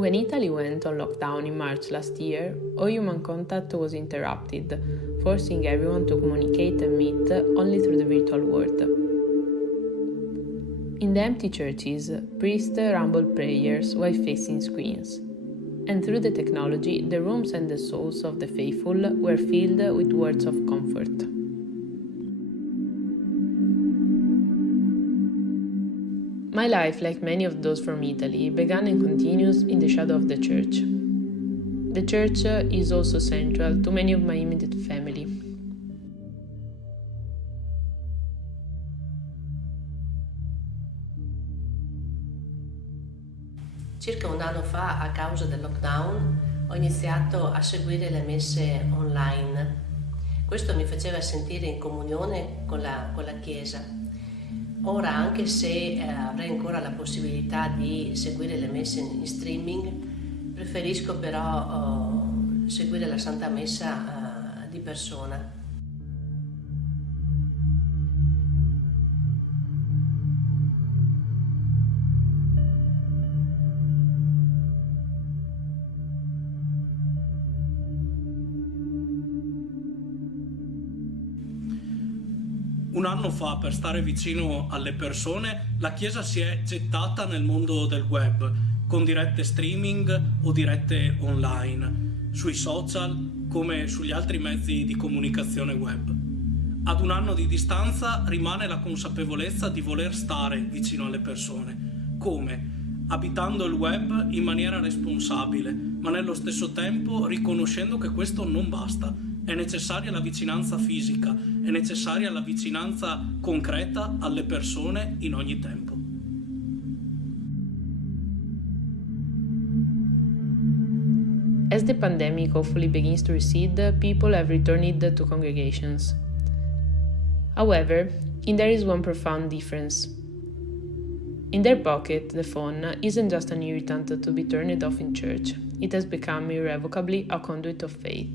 When Italy went on lockdown in March last year, all human contact was interrupted, forcing everyone to communicate and meet only through the virtual world. In the empty churches, priests rumbled prayers while facing screens. And through the technology, the rooms and the souls of the faithful were filled with words of comfort. My life, like many of those from Italy, began and continues in the shadow of the church. The church is also central to many of my immediate family. Circa un anno fa, a causa del lockdown, ho iniziato a seguire le messe online. Questo mi faceva sentire in comunione con la Chiesa. Ora, anche se avrei ancora la possibilità di seguire le messe in streaming, preferisco però seguire la Santa Messa di persona. Un anno fa, per stare vicino alle persone, la Chiesa si è gettata nel mondo del web, con dirette streaming o dirette online, sui social come sugli altri mezzi di comunicazione web. Ad un anno di distanza rimane la consapevolezza di voler stare vicino alle persone. Come? Abitando il web in maniera responsabile, ma nello stesso tempo riconoscendo che questo non basta. È necessaria la vicinanza fisica, è necessaria la vicinanza concreta alle persone in ogni tempo. As the pandemic hopefully begins to recede, people have returned to congregations. However, there is one profound difference. In their pocket, the phone isn't just an irritant to be turned off in church. It has become irrevocably a conduit of faith.